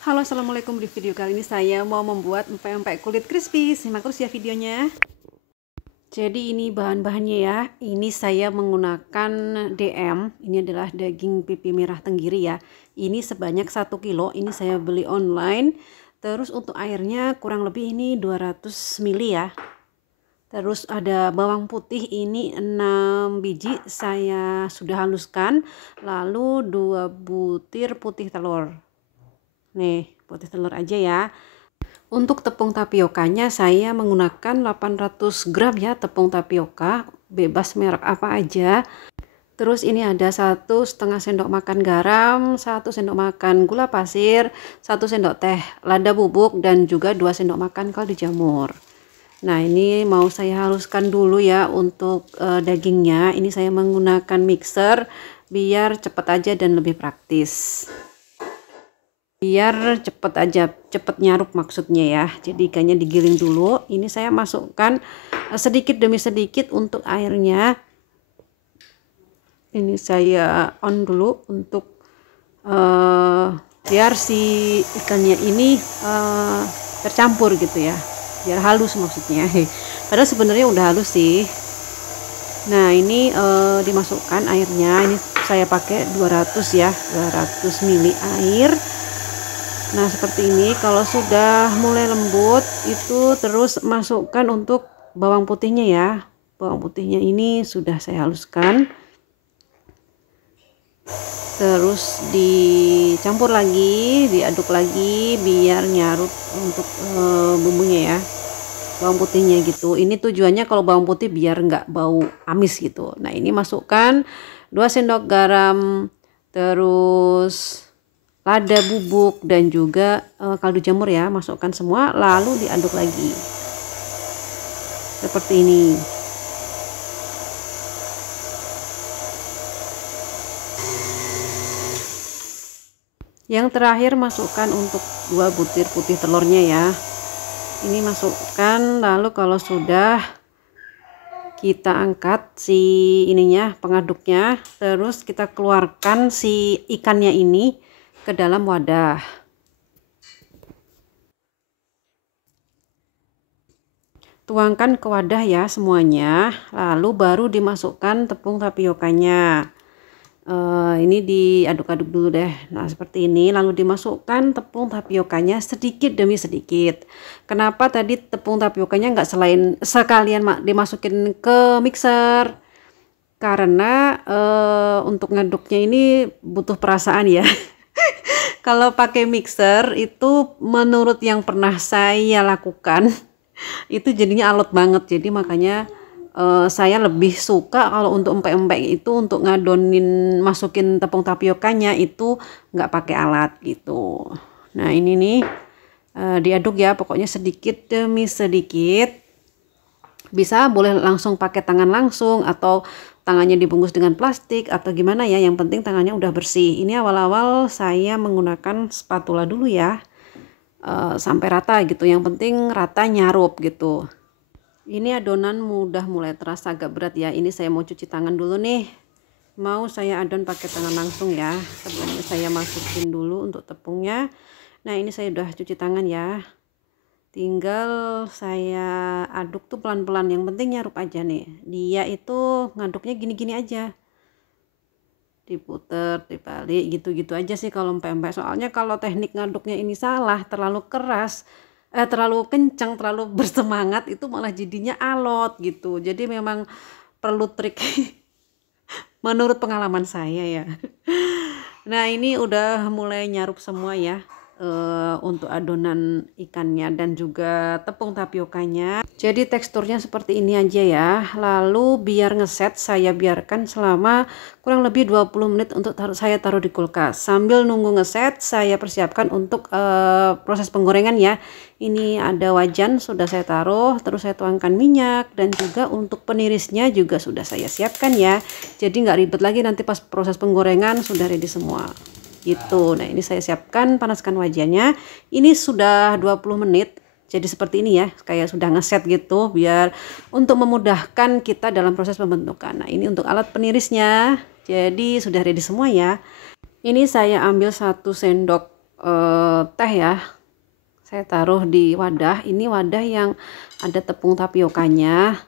Halo, assalamualaikum. Di video kali ini saya mau membuat empek-empek kulit crispy. Simak terus ya videonya. Jadi ini bahan-bahannya ya. Ini saya menggunakan DM. Ini adalah daging pipi merah tenggiri ya. Ini sebanyak 1 kilo. Ini saya beli online. Terus untuk airnya kurang lebih ini 200 ml ya. Terus ada bawang putih ini 6 biji saya sudah haluskan. Lalu 2 butir putih telur. Nih, putih telur aja ya. Untuk tepung tapiokanya saya menggunakan 800 gram ya, tepung tapioka, bebas merek apa aja. Terus ini ada 1,5 sendok makan garam, 1 sendok makan gula pasir, 1 sendok teh lada bubuk, dan juga 2 sendok makan kaldu jamur. Nah, ini mau saya haluskan dulu ya untuk dagingnya. Ini saya menggunakan mixer biar cepat aja dan lebih praktis. Biar cepet nyaruk maksudnya ya. Jadi ikannya digiling dulu. Ini saya masukkan sedikit demi sedikit untuk airnya. Ini saya on dulu untuk biar si ikannya ini tercampur gitu ya, biar halus maksudnya. Padahal sebenarnya udah halus sih. Nah, ini dimasukkan airnya. Ini saya pakai 200 ya, 200 ml air. Nah, seperti ini. Kalau sudah mulai lembut itu terus masukkan untuk bawang putihnya ya. Bawang putihnya ini sudah saya haluskan. Terus dicampur lagi, diaduk lagi biar nyarut untuk bumbunya ya. Bawang putihnya gitu. Ini tujuannya kalau bawang putih biar nggak bau amis gitu. Nah, ini masukkan 2 sendok garam, terus lada bubuk, dan juga kaldu jamur ya. Masukkan semua lalu diaduk lagi seperti ini. Yang terakhir masukkan untuk 2 butir putih telurnya ya. Ini masukkan, lalu kalau sudah kita angkat si ininya, pengaduknya, terus kita keluarkan si ikannya ini ke dalam wadah. Tuangkan ke wadah ya semuanya, lalu baru dimasukkan tepung tapiokanya. Ini diaduk-aduk dulu deh. Nah, seperti ini, lalu dimasukkan tepung tapiokanya sedikit demi sedikit. Kenapa tadi tepung tapiokanya nggak sekalian dimasukin ke mixer? Karena untuk ngaduknya ini butuh perasaan ya. Kalau pakai mixer itu menurut yang pernah saya lakukan itu jadinya alot banget. Jadi makanya saya lebih suka kalau untuk empek-empek itu untuk ngadonin, masukin tepung tapiokanya itu nggak pakai alat gitu. Nah, ini nih diaduk ya, pokoknya sedikit demi sedikit. Bisa boleh langsung pakai tangan langsung atau tangannya dibungkus dengan plastik atau gimana ya, yang penting tangannya udah bersih. Ini awal-awal saya menggunakan spatula dulu ya, sampai rata gitu, yang penting rata nyarup gitu. Ini adonan udah mulai terasa agak berat ya. Ini saya mau cuci tangan dulu nih. Mau saya adon pakai tangan langsung ya. Sebelumnya saya masukin dulu untuk tepungnya. Nah, ini saya udah cuci tangan ya. Tinggal saya aduk tuh pelan-pelan, yang penting nyarup aja nih. Dia itu ngaduknya gini-gini aja, diputer, dibalik, gitu-gitu aja sih kalau empek-empek. Soalnya kalau teknik ngaduknya ini salah, terlalu keras, terlalu kencang, terlalu bersemangat, itu malah jadinya alot gitu. Jadi memang perlu trik menurut pengalaman saya ya. Nah, ini udah mulai nyarup semua ya, untuk adonan ikannya dan juga tepung tapiokanya. Jadi teksturnya seperti ini aja ya. Lalu biar ngeset saya biarkan selama kurang lebih 20 menit untuk saya taruh di kulkas. Sambil nunggu ngeset saya persiapkan untuk proses penggorengan ya. Ini ada wajan sudah saya taruh, terus saya tuangkan minyak, dan juga untuk penirisnya juga sudah saya siapkan ya. Jadi nggak ribet lagi, nanti pas proses penggorengan sudah ready semua gitu. Nah, ini saya siapkan, panaskan wajannya. Ini sudah 20 menit. Jadi seperti ini ya, kayak sudah ngeset gitu, biar untuk memudahkan kita dalam proses pembentukan. Nah, ini untuk alat penirisnya. Jadi sudah ready semua ya. Ini saya ambil 1 sendok teh ya. Saya taruh di wadah. Ini wadah yang ada tepung tapiokanya.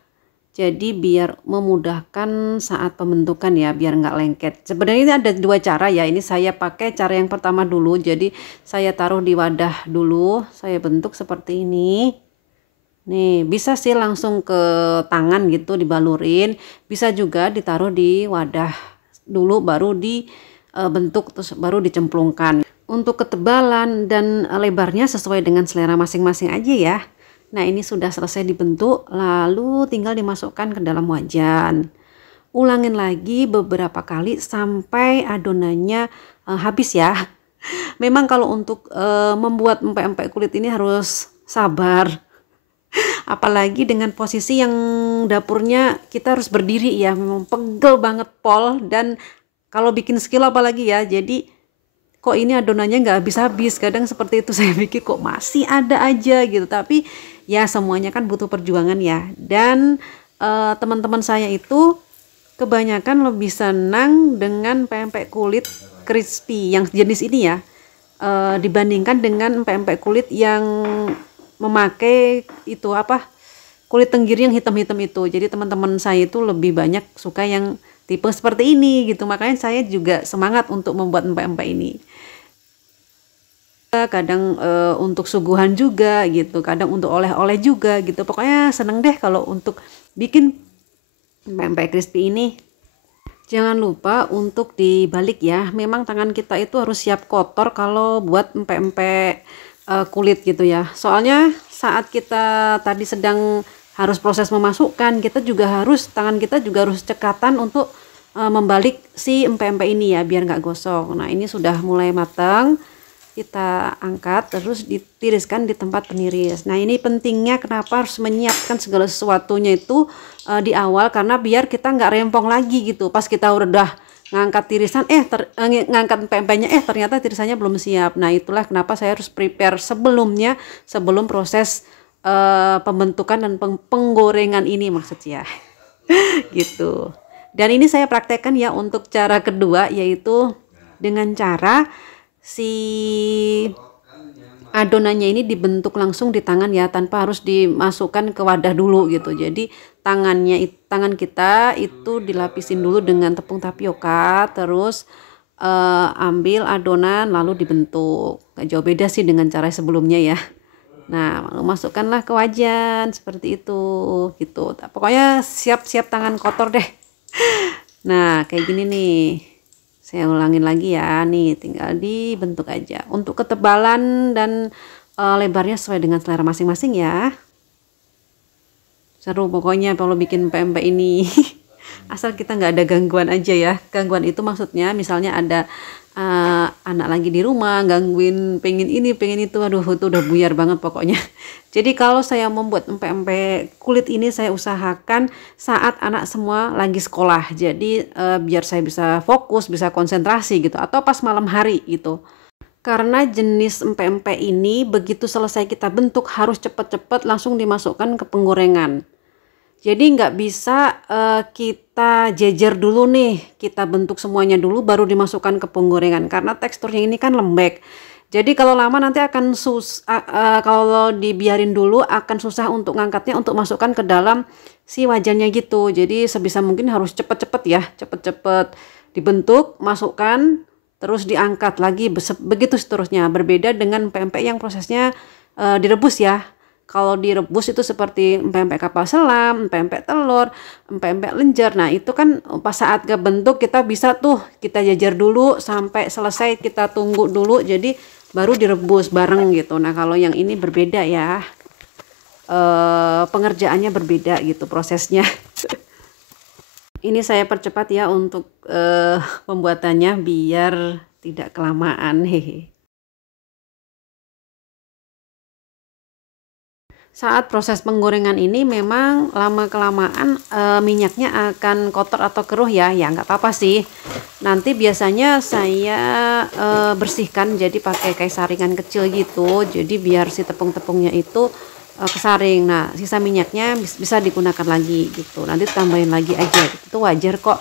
Jadi biar memudahkan saat pembentukan ya, biar nggak lengket. Sebenarnya ini ada dua cara ya. Ini saya pakai cara yang pertama dulu. Jadi saya taruh di wadah dulu. Saya bentuk seperti ini. Nih, bisa sih langsung ke tangan gitu dibalurin. Bisa juga ditaruh di wadah dulu baru dibentuk terus baru dicemplungkan. Untuk ketebalan dan lebarnya sesuai dengan selera masing-masing aja ya. Nah, ini sudah selesai dibentuk, lalu tinggal dimasukkan ke dalam wajan. Ulangin lagi beberapa kali sampai adonannya habis ya. Memang kalau untuk membuat empek-empek kulit ini harus sabar. Apalagi dengan posisi yang dapurnya kita harus berdiri ya, memang pegel banget pol. Dan kalau bikin skill apalagi ya, jadi kok ini adonannya nggak habis-habis. Kadang seperti itu saya pikir kok masih ada aja gitu. Tapi ya semuanya kan butuh perjuangan ya. Dan teman-teman saya itu kebanyakan lebih senang dengan pempek kulit crispy yang jenis ini ya, dibandingkan dengan pempek kulit yang memakai itu apa, kulit tenggiri yang hitam-hitam itu. Jadi teman-teman saya itu lebih banyak suka yang tipe seperti ini gitu. Makanya saya juga semangat untuk membuat empek-empek ini. Kadang untuk suguhan juga gitu, kadang untuk oleh-oleh juga gitu. Pokoknya seneng deh kalau untuk bikin empek crispy ini. Jangan lupa untuk dibalik ya. Memang tangan kita itu harus siap kotor kalau buat empek-empek kulit gitu ya. Soalnya saat kita tadi sedang harus proses memasukkan, kita juga harus, tangan kita juga harus cekatan untuk membalik si empek-empek ini ya, biar nggak gosong. Nah, ini sudah mulai matang. Kita angkat terus ditiriskan di tempat peniris. Nah, ini pentingnya kenapa harus menyiapkan segala sesuatunya itu di awal, karena biar kita nggak rempong lagi gitu. Pas kita udah ngangkat tirisan, ngangkat pempeknya, ternyata tirisannya belum siap. Nah, itulah kenapa saya harus prepare sebelumnya, sebelum proses pembentukan dan penggorengan ini maksudnya. Gitu. Dan ini saya praktekkan ya untuk cara kedua, yaitu dengan cara si adonannya ini dibentuk langsung di tangan ya, tanpa harus dimasukkan ke wadah dulu gitu. Jadi tangan kita itu dilapisin dulu dengan tepung tapioka, terus ambil adonan lalu dibentuk. Gak jauh beda sih dengan cara sebelumnya ya. Nah, lalu masukkanlah ke wajan seperti itu gitu. Pokoknya siap-siap tangan kotor deh. Nah, kayak gini nih. Saya ulangin lagi ya, nih tinggal dibentuk aja. Untuk ketebalan dan lebarnya sesuai dengan selera masing-masing ya. Seru pokoknya kalau bikin pempek ini. Asal kita nggak ada gangguan aja ya. Gangguan itu maksudnya misalnya ada anak lagi di rumah gangguin, pengen ini pengen itu, aduh itu udah buyar banget pokoknya. Jadi kalau saya membuat empek-empek kulit ini, saya usahakan saat anak semua lagi sekolah. Jadi biar saya bisa fokus, bisa konsentrasi gitu, atau pas malam hari gitu. Karena jenis empek-empek ini begitu selesai kita bentuk harus cepet-cepet langsung dimasukkan ke penggorengan. Jadi nggak bisa kita jejer dulu nih, kita bentuk semuanya dulu baru dimasukkan ke penggorengan, karena teksturnya ini kan lembek. Jadi kalau lama nanti akan kalau dibiarin dulu akan susah untuk ngangkatnya, untuk masukkan ke dalam si wajannya gitu. Jadi sebisa mungkin harus cepet-cepet ya, cepet-cepet dibentuk, masukkan, terus diangkat lagi, begitu seterusnya. Berbeda dengan pempek yang prosesnya direbus ya. Kalau direbus itu seperti pempek kapal selam, pempek telur, pempek lenjer. Nah, itu kan pas saat kebentuk kita bisa tuh kita jajar dulu sampai selesai, kita tunggu dulu, jadi baru direbus bareng gitu. Nah, kalau yang ini berbeda ya, pengerjaannya berbeda gitu prosesnya. Ini saya percepat ya untuk pembuatannya biar tidak kelamaan. Hehe. Saat proses penggorengan ini memang lama-kelamaan minyaknya akan kotor atau keruh ya, nggak apa-apa sih. Nanti biasanya saya bersihkan, jadi pakai kayak saringan kecil gitu, jadi biar si tepung-tepungnya itu kesaring. Nah, sisa minyaknya bisa digunakan lagi gitu, nanti tambahin lagi aja gitu. Itu wajar kok.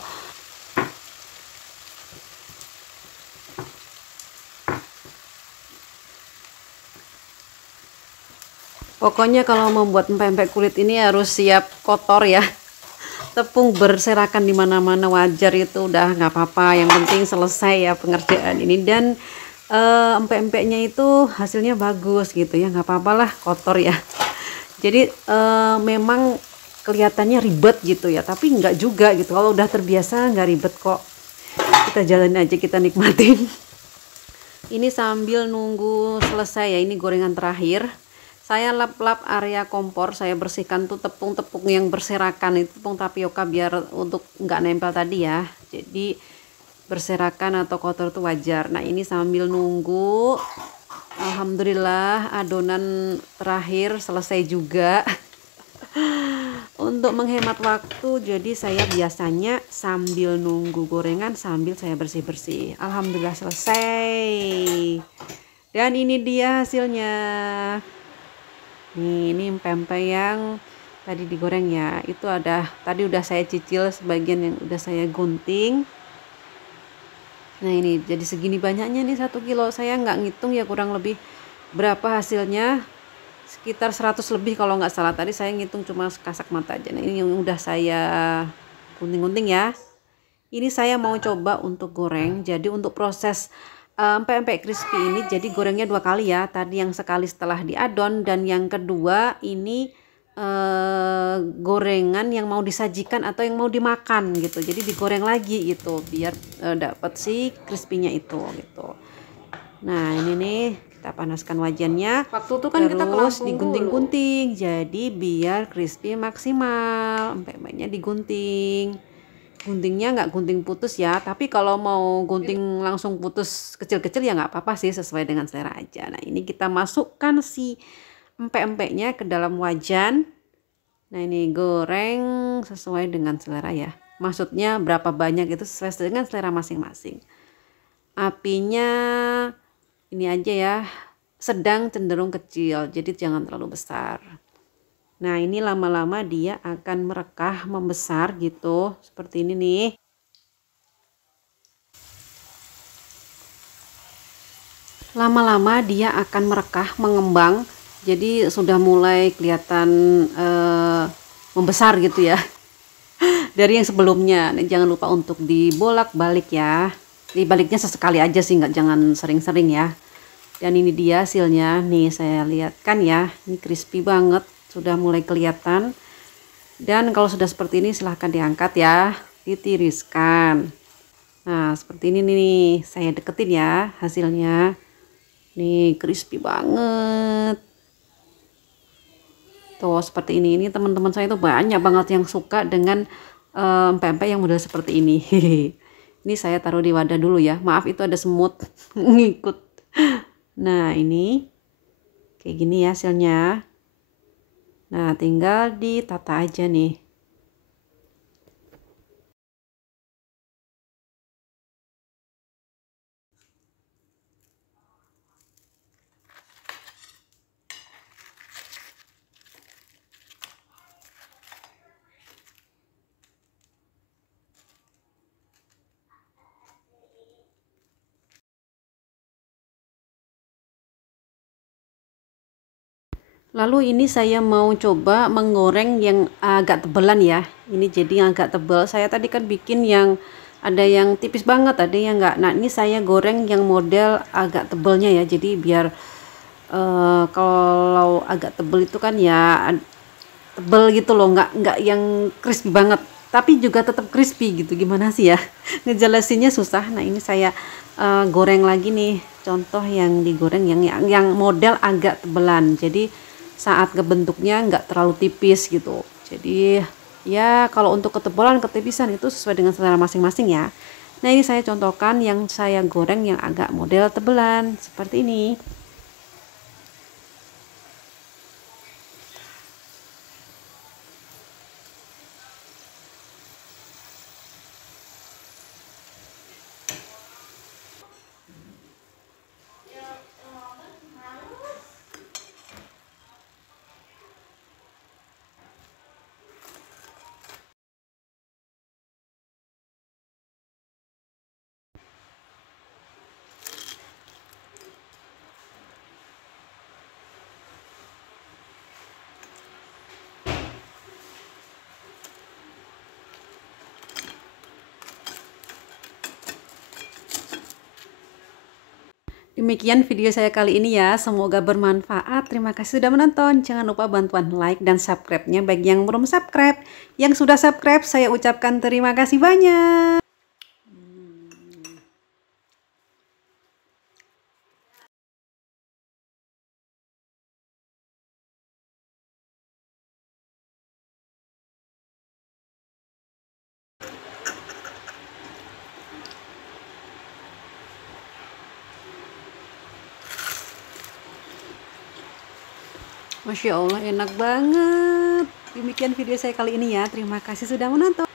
Pokoknya kalau membuat pempek kulit ini harus siap kotor ya. Tepung berserakan di mana-mana wajar, itu udah nggak apa-apa. Yang penting selesai ya pengerjaan ini, dan empek-empeknya itu hasilnya bagus gitu ya, nggak apa-apalah kotor ya. Jadi memang kelihatannya ribet gitu ya, tapi nggak juga gitu. Kalau udah terbiasa nggak ribet kok. Kita jalanin aja, kita nikmatin. Ini sambil nunggu selesai ya, ini gorengan terakhir. Saya lap-lap area kompor, saya bersihkan tuh tepung-tepung yang berserakan, itu tepung tapioka biar untuk nggak nempel tadi ya. Jadi berserakan atau kotor tuh wajar. Nah ini sambil nunggu, alhamdulillah adonan terakhir selesai juga. Untuk menghemat waktu, jadi saya biasanya sambil nunggu gorengan sambil saya bersih-bersih. Alhamdulillah selesai. Dan ini dia hasilnya. Nih, ini pempek yang tadi digoreng ya. Itu ada, tadi udah saya cicil sebagian yang udah saya gunting. Nah ini jadi segini banyaknya nih, 1 kilo. Saya nggak ngitung ya kurang lebih berapa hasilnya, sekitar 100 lebih kalau nggak salah. Tadi saya ngitung cuma kasak mata aja. Nah ini yang udah saya gunting-gunting ya. Ini saya mau coba untuk goreng. Jadi untuk proses empek-empek crispy ini, jadi gorengnya 2 kali ya. Tadi yang sekali setelah diadon, dan yang kedua ini gorengan yang mau disajikan atau yang mau dimakan gitu. Jadi digoreng lagi gitu biar dapat si crispy-nya itu gitu. Nah ini nih, kita panaskan wajannya. Waktu itu kan kita terus digunting-gunting, jadi biar crispy maksimal. Empek-empeknya digunting. Guntingnya nggak gunting putus ya, tapi kalau mau gunting langsung putus kecil-kecil ya nggak apa-apa sih, sesuai dengan selera aja. Nah ini kita masukkan si empek-empeknya ke dalam wajan. Nah ini goreng sesuai dengan selera ya, maksudnya berapa banyak itu sesuai dengan selera masing-masing. Apinya ini aja ya, sedang cenderung kecil, jadi jangan terlalu besar. Nah ini lama-lama dia akan merekah, membesar gitu, seperti ini nih. Lama-lama dia akan merekah, mengembang, jadi sudah mulai kelihatan membesar gitu ya dari yang sebelumnya. Nah, jangan lupa untuk dibolak-balik ya, dibaliknya sesekali aja sih, nggak jangan sering-sering ya. Dan ini dia hasilnya nih, saya lihat kan ya, ini crispy banget, sudah mulai kelihatan. Dan kalau sudah seperti ini silahkan diangkat ya, ditiriskan. Nah seperti ini nih, saya deketin ya hasilnya. Nih crispy banget. Tuh seperti ini teman-teman saya tuh banyak banget yang suka dengan pempek yang model seperti ini. Ini saya taruh di wadah dulu ya. Maaf itu ada semut ngikut. Nah ini kayak gini ya hasilnya. Nah tinggal ditata aja nih. Lalu ini saya mau coba menggoreng yang agak tebelan ya. Ini jadi yang agak tebal. Saya tadi kan bikin yang ada yang tipis banget, ada yang enggak. Nah ini saya goreng yang model agak tebelnya ya. Jadi biar kalau agak tebel itu kan ya tebel gitu loh, nggak yang crispy banget. Tapi juga tetap crispy gitu. Gimana sih ya? Ngejelasinnya susah. Nah ini saya goreng lagi nih. Contoh yang digoreng yang model agak tebelan. Jadi saat kebentuknya nggak terlalu tipis gitu. Jadi ya kalau untuk ketebalan ketipisan itu sesuai dengan selera masing-masing ya. Nah ini saya contohkan yang saya goreng yang agak model tebelan seperti ini. Demikian video saya kali ini ya, semoga bermanfaat. Terima kasih sudah menonton. Jangan lupa bantuan like dan subscribe-nya bagi yang belum subscribe. Yang sudah subscribe, saya ucapkan terima kasih banyak. Masya Allah, enak banget. Demikian video saya kali ini ya. Terima kasih sudah menonton.